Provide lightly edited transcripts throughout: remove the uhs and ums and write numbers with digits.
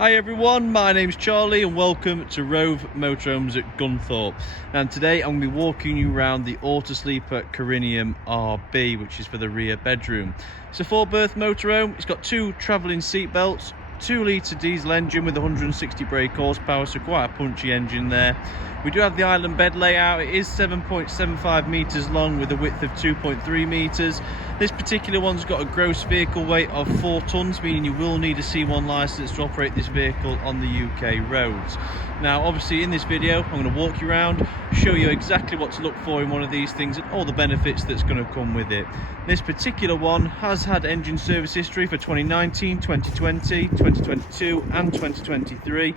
Hi everyone, my name's Charlie and welcome to Rove Motorhomes at Gunthorpe. And today I'm going to be walking you around the Autosleeper Corinium RB, which is for the rear bedroom. It's a 4-berth motorhome. It's got 2 travelling seat belts, 2-litre diesel engine with 160 brake horsepower, so quite a punchy engine there. We do have the island bed layout. It is 7.75 metres long with a width of 2.3 metres. This particular one's got a gross vehicle weight of 4 tonnes, meaning you will need a C1 licence to operate this vehicle on the UK roads. Now obviously in this video I'm going to walk you around, show you exactly what to look for in one of these things and all the benefits that's going to come with it. This particular one has had engine service history for 2019, 2020, 2022 and 2023.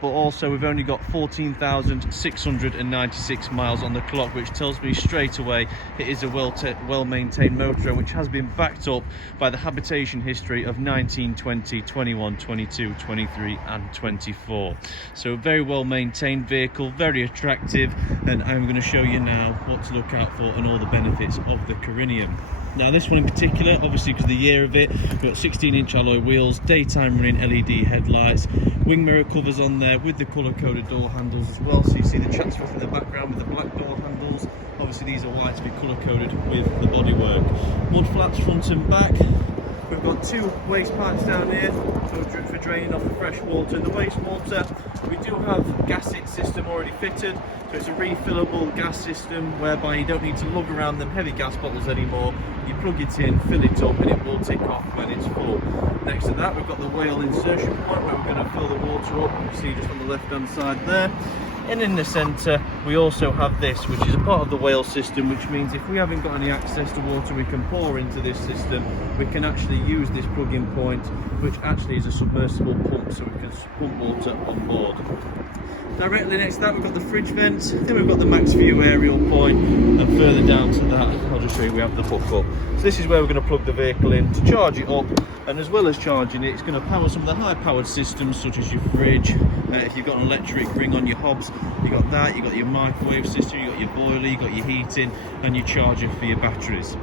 But also we've only got 14,696 miles on the clock, which tells me straight away it is a well-maintained motorhome, which has been backed up by the habitation history of 19, 20, 21, 22, 23 and 24. So a very well-maintained vehicle, very attractive, and I'm going to show you now what to look out for and all the benefits of the Corinium. Now this one in particular, obviously because of the year of it, we've got 16-inch alloy wheels, daytime running LED headlights, wing mirror covers on there with the colour-coded door handles as well. So you see the transfer from the background with the black door handles. Obviously these are white to be colour-coded with the bodywork. Mud flaps front and back. We've got 2 waste pipes down here for draining off the fresh water and the wastewater. We do have a gas system already fitted, so it's a refillable gas system whereby you don't need to lug around them heavy gas bottles anymore. You plug it in, fill it up, and it will tick off when it's full. Next to that we've got the whale insertion point where we're going to fill the water up. You see just on the left hand side there. And in the centre we also have this, which is a part of the whale system, which means if we haven't got any access to water we can pour into this system, we can actually use this plug-in point, which actually is a submersible pump, so we can pump water on board. Directly next to that we've got the fridge vents, then we've got the max view aerial point, and further down to that I'll just show you we have the hook up. So this is where we're going to plug the vehicle in to charge it up, and as well as charging it, it's going to power some of the high powered systems such as your fridge. If you've got an electric ring on your hobs, you've got that, you've got your microwave system, you've got your boiler, you've got your heating and your charger for your batteries.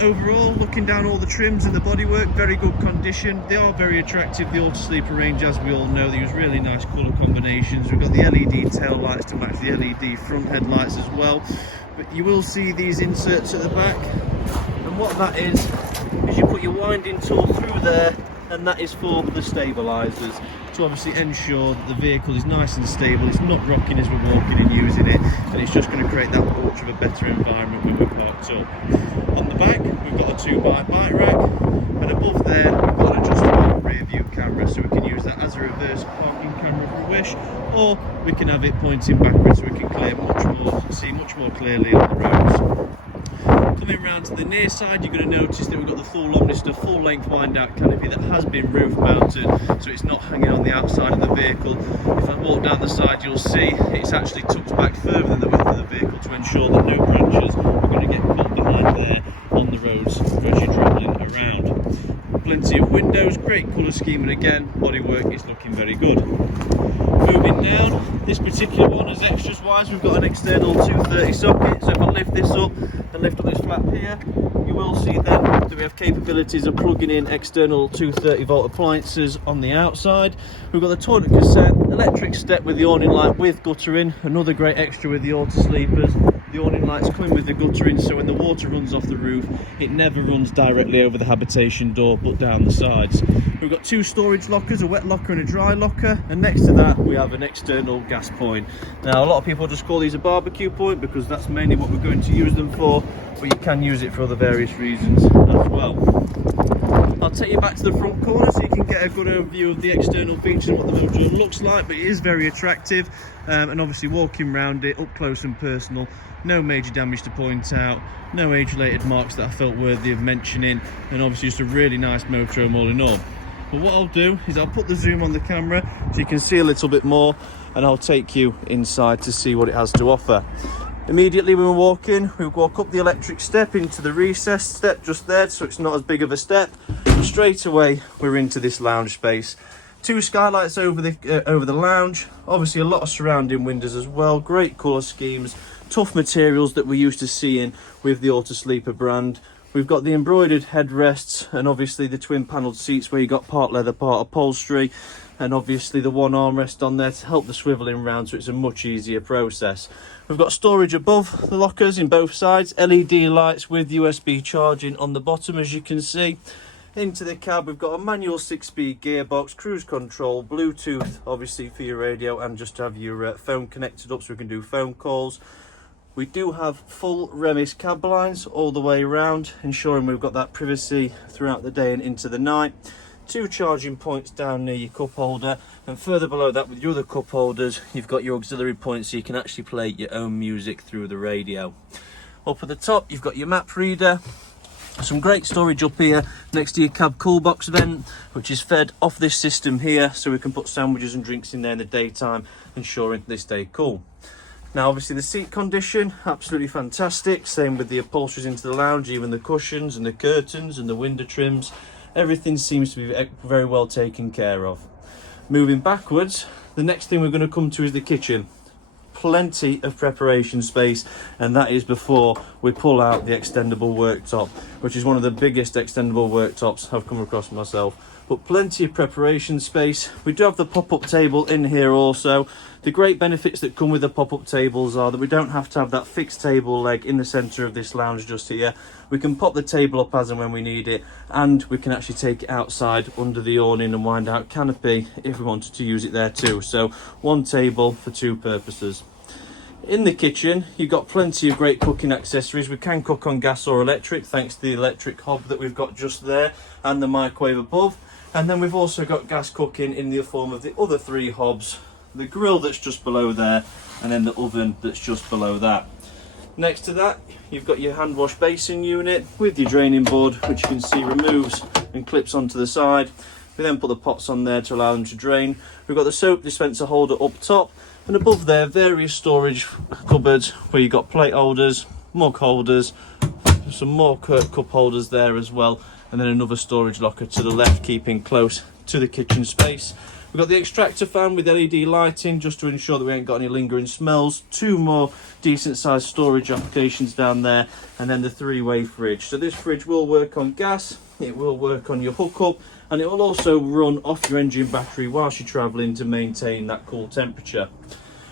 Overall, looking down all the trims and the bodywork, very good condition. They are very attractive, the Autosleeper range, as we all know. They use really nice colour combinations. We've got the LED tail lights to match the LED front headlights as well. But you will see these inserts at the back, and what that is you put your winding tool through there, and that is for the stabilisers, to obviously ensure that the vehicle is nice and stable, it's not rocking as we're walking and using it, and it's just going to create that much of a better environment when we're parked up. On the back we've got a 2x bike rack, and above there we've got an adjustable rear view camera, so we can use that as a reverse parking camera if we wish, or we can have it pointing backwards so we can see much more clearly on the roads. Coming round to the near side, you're going to notice that we've got the full Omnister full length wind out canopy that has been roof mounted, so it's not hanging on the outside of the vehicle. If I walk down the side you'll see it's actually tucked back further than the width of the vehicle to ensure that no branches are going to get caught behind there on the roads as you're travelling around. Plenty of windows, great colour scheme, and again bodywork is looking very good. Moving down, this particular one, as extras wise, we've got an external 230 socket, so if I lift this up and lift up this flap here, you will see then that we have capabilities of plugging in external 230 volt appliances on the outside. We've got the toilet cassette, electric step with the awning light with guttering, another great extra with the Autosleepers. The awning lights come with the guttering, so when the water runs off the roof, it never runs directly over the habitation door, but down the sides. We've got 2 storage lockers, a wet locker and a dry locker, and next to that we have an external gas point. Now a lot of people just call these a barbecue point because that's mainly what we're going to use them for, but you can use it for other various reasons as well. I'll take you back to the front corner so you can get a good overview of the external features and what the motorhome looks like, but it is very attractive, and obviously walking around it up close and personal, no major damage to point out, no age-related marks that I felt worthy of mentioning, and obviously just a really nice motorhome all in all. But what I'll do is I'll put the zoom on the camera so you can see a little bit more, and I'll take you inside to see what it has to offer. Immediately when we're walking, we walk up the electric step into the recessed step just there, so it's not as big of a step. Straight away we're into this lounge space. 2 skylights over the lounge, obviously a lot of surrounding windows as well, great colour schemes, tough materials that we're used to seeing with the Autosleeper brand. We've got the embroidered headrests and obviously the twin panelled seats where you got part leather, part upholstery. and obviously the one armrest on there to help the swiveling round, so it's a much easier process. We've got storage above the lockers in both sides, LED lights with USB charging on the bottom, as you can see. Into the cab we've got a manual 6-speed gearbox, cruise control, Bluetooth obviously for your radio, and just to have your phone connected up so we can do phone calls. We do have full Remis cab lines all the way around, ensuring we've got that privacy throughout the day and into the night. 2 charging points down near your cup holder, and further below that with your other cup holders you've got your auxiliary points, so you can actually play your own music through the radio. Up at the top you've got your map reader, some great storage up here next to your cab cool box vent, which is fed off this system here, so we can put sandwiches and drinks in there in the daytime, ensuring they stay cool. Now obviously the seat condition, absolutely fantastic, same with the upholsteries into the lounge, even the cushions and the curtains and the window trims. Everything seems to be very well taken care of. Moving backwards, the next thing we're going to come to is the kitchen. Plenty of preparation space, and that is before we pull out the extendable worktop, which is one of the biggest extendable worktops I've come across myself. But plenty of preparation space. We do have the pop-up table in here also. The great benefits that come with the pop-up tables are that we don't have to have that fixed table leg in the centre of this lounge just here. We can pop the table up as and when we need it, and we can actually take it outside under the awning and wind out canopy if we wanted to use it there too. So one table for 2 purposes. In the kitchen you've got plenty of great cooking accessories. We can cook on gas or electric thanks to the electric hob that we've got just there and the microwave above. And then we've also got gas cooking in the form of the other 3 hobs, the grill that's just below there, and then the oven that's just below that. Next to that you've got your hand wash basin unit with your draining board, which you can see removes and clips onto the side. We then put the pots on there to allow them to drain. We've got the soap dispenser holder up top, and above there various storage cupboards where you've got plate holders, mug holders, some more cup holders there as well, and then another storage locker to the left, keeping close to the kitchen space. We've got the extractor fan with LED lighting just to ensure that we ain't got any lingering smells. 2 more decent sized storage applications down there, and then the 3-way fridge. So this fridge will work on gas, it will work on your hookup, and it will also run off your engine battery whilst you're travelling to maintain that cool temperature.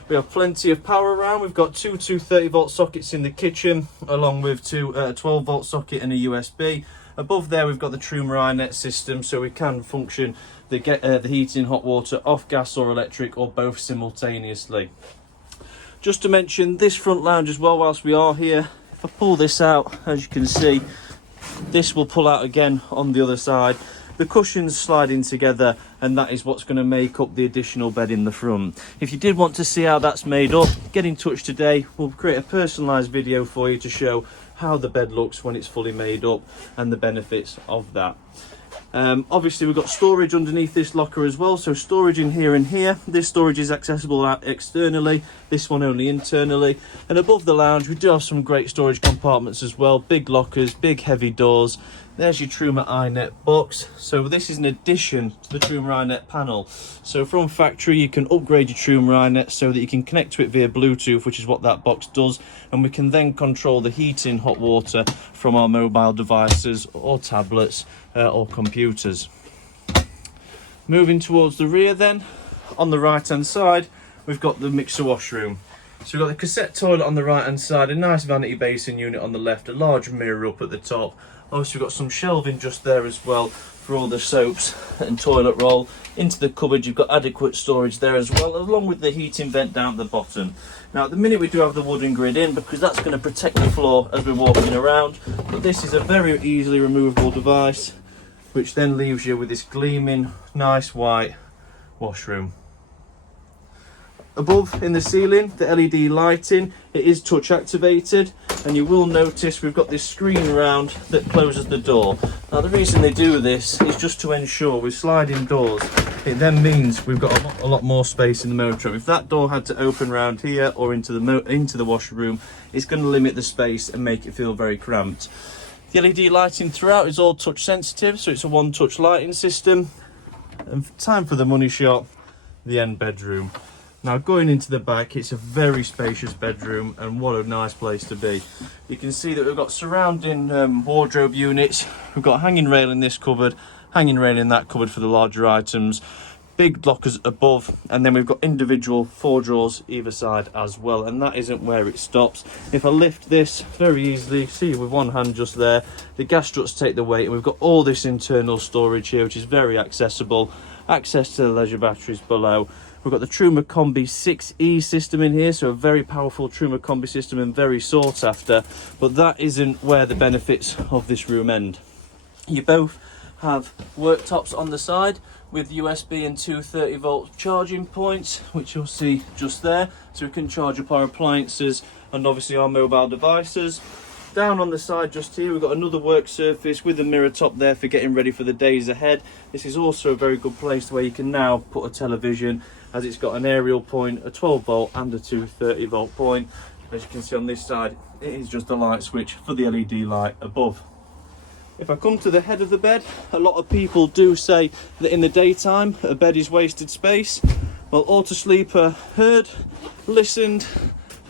We have plenty of power around. We've got 2 230-volt sockets in the kitchen, along with 2 12-volt socket and a USB. Above there we've got the True Net system, so we can function the heating hot water off gas or electric, or both simultaneously. Just to mention this front lounge as well whilst we are here, if I pull this out, as you can see, this will pull out again on the other side. The cushions slide in together, and that is what's going to make up the additional bed in the front. If you did want to see how that's made up, get in touch today. We'll create a personalised video for you to show how the bed looks when it's fully made up and the benefits of that. Obviously we've got storage underneath this locker as well, so storage in here and here. This storage is accessible externally, this one only internally. And above the lounge we do have some great storage compartments as well, big lockers, big heavy doors. There's your Truma iNet box. So this is an addition to the Truma iNet panel. So from factory you can upgrade your Truma iNet so that you can connect to it via Bluetooth, which is what that box does, and we can then control the heating hot water from our mobile devices or tablets or computers. Moving towards the rear then, on the right hand side we've got the mixer washroom. So we've got the cassette toilet on the right hand side, a nice vanity basin unit on the left, a large mirror up at the top. Obviously we've got some shelving just there as well for all the soaps and toilet roll. Into the cupboard you've got adequate storage there as well, along with the heating vent down at the bottom. Now at the minute we do have the wooden grid in because that's going to protect the floor as we're walking around, but this is a very easily removable device which then leaves you with this gleaming nice white washroom. Above in the ceiling, the LED lighting, it is touch activated, and you will notice we've got this screen around that closes the door. Now the reason they do this is just to ensure with sliding doors, it then means we've got a lot more space in the motorhome. If that door had to open around here or into the washroom, it's going to limit the space and make it feel very cramped. The LED lighting throughout is all touch sensitive, so it's a one-touch lighting system. And time for the money shot, the end bedroom. Now going into the back, it's a very spacious bedroom, and what a nice place to be. You can see that we've got surrounding wardrobe units. We've got a hanging rail in this cupboard, hanging rail in that cupboard for the larger items. big lockers above, and then we've got individual 4 drawers either side as well, and that isn't where it stops. If I lift this very easily, see with one hand just there, the gas struts take the weight, and we've got all this internal storage here, which is very accessible. Access to the leisure batteries below. We've got the Truma Combi 6E system in here, so a very powerful Truma Combi system and very sought after, but that isn't where the benefits of this room end. You both have worktops on the side with USB and 230 volt charging points, which you'll see just there, so we can charge up our appliances and obviously our mobile devices. Down on the side just here, we've got another work surface with a mirror top there for getting ready for the days ahead. This is also a very good place where you can now put a television, as it's got an aerial point, a 12 volt and a 230 volt point. As you can see on this side, it is just a light switch for the LED light above. If I come to the head of the bed, a lot of people do say that in the daytime a bed is wasted space. Well, Autosleeper heard, listened,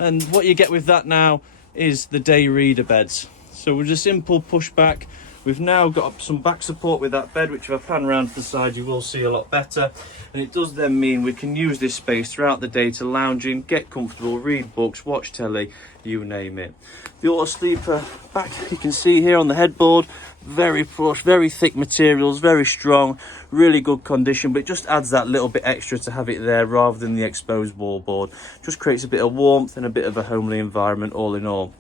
and what you get with that now is the day reader beds. So with a simple pushback, we've now got some back support with that bed, which if I pan around to the side you will see a lot better, and it does then mean we can use this space throughout the day to lounge in, get comfortable, read books, watch telly, you name it. The Autosleeper back, you can see here on the headboard, very plush, very thick materials, very strong, really good condition, but it just adds that little bit extra to have it there rather than the exposed wallboard. Just creates a bit of warmth and a bit of a homely environment all in all.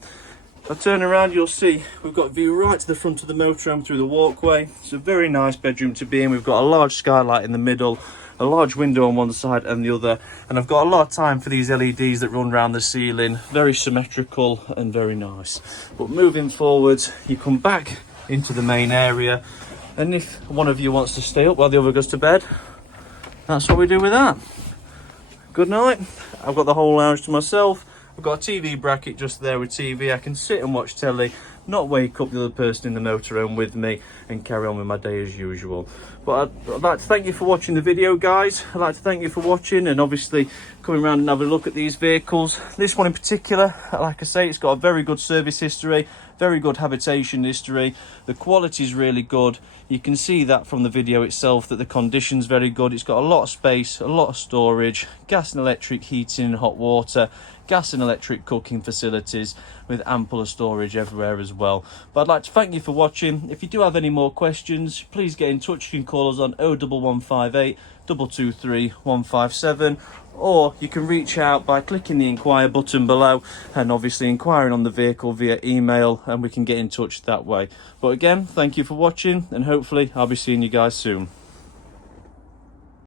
If I turn around, you'll see we've got view right to the front of the motorhome through the walkway. It's a very nice bedroom to be in. We've got a large skylight in the middle, a large window on one side and the other, and I've got a lot of time for these LEDs that run around the ceiling. Very symmetrical and very nice. But moving forwards, you come back into the main area, and if one of you wants to stay up while the other goes to bed, that's what we do with that. Good night. I've got the whole lounge to myself. I've got a TV bracket just there with TV. I can sit and watch telly, not wake up the other person in the motorhome with me, and carry on with my day as usual. But I'd like to thank you for watching the video, guys. I'd like to thank you for watching and obviously coming around and having a look at these vehicles. This one in particular, like I say, it's got a very good service history, very good habitation history. The quality is really good. You can see that from the video itself, that the condition's very good. It's got a lot of space, a lot of storage, gas and electric heating and hot water, gas and electric cooking facilities with ample storage everywhere as well. But I'd like to thank you for watching. If you do have any more questions, please get in touch. You can call us on 01158 223 157, or you can reach out by clicking the inquire button below and obviously inquiring on the vehicle via email, and we can get in touch that way. But again, thank you for watching, and hopefully I'll be seeing you guys soon.